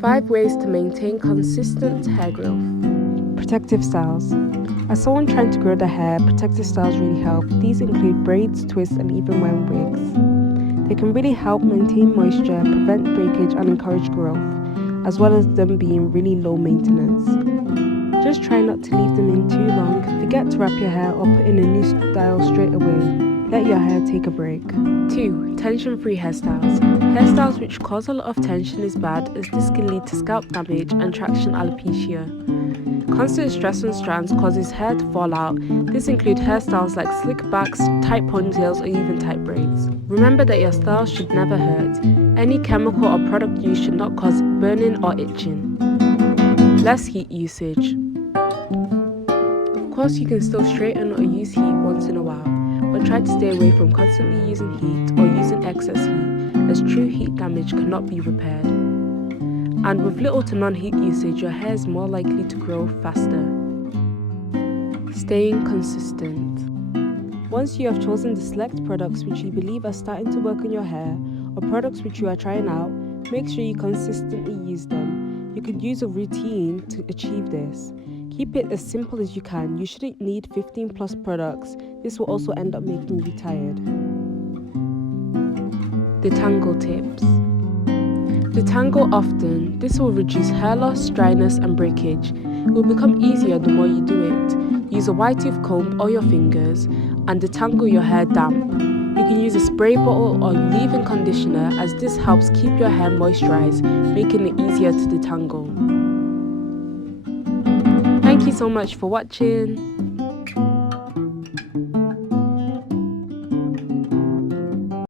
5 ways to maintain consistent hair growth. Protective styles. As someone trying to grow their hair, protective styles really help. These include braids, twists, and even wearing wigs. They can really help maintain moisture, prevent breakage, and encourage growth, as well as them being really low maintenance. Just try not to leave them in too long. Forget to wrap your hair or put in a new style straight away. Let your hair take a break. 2. Tension-free hairstyles. Hairstyles which cause a lot of tension is bad, as this can lead to scalp damage and traction alopecia. Constant stress on strands causes hair to fall out. This includes hairstyles like slick backs, tight ponytails, or even tight braids. Remember that your style should never hurt. Any chemical or product use should not cause burning or itching. Less heat usage. Of course, you can still straighten or use heat once in a while, but try to stay away from constantly using heat or using excess heat, as true heat damage cannot be repaired. And with little to non-heat usage, your hair is more likely to grow faster. Staying consistent. Once you have chosen the select products which you believe are starting to work on your hair, or products which you are trying out, make sure you consistently use them. You can use a routine to achieve this. Keep it as simple as you can. You shouldn't need 15 plus products. This will also end up making you tired. Detangle tips. Detangle often. This will reduce hair loss, dryness, and breakage. It will become easier the more you do it. Use a wide tooth comb or your fingers and detangle your hair damp. You can use a spray bottle or leave-in conditioner, as this helps keep your hair moisturized, making it easier to detangle. Thank you so much for watching.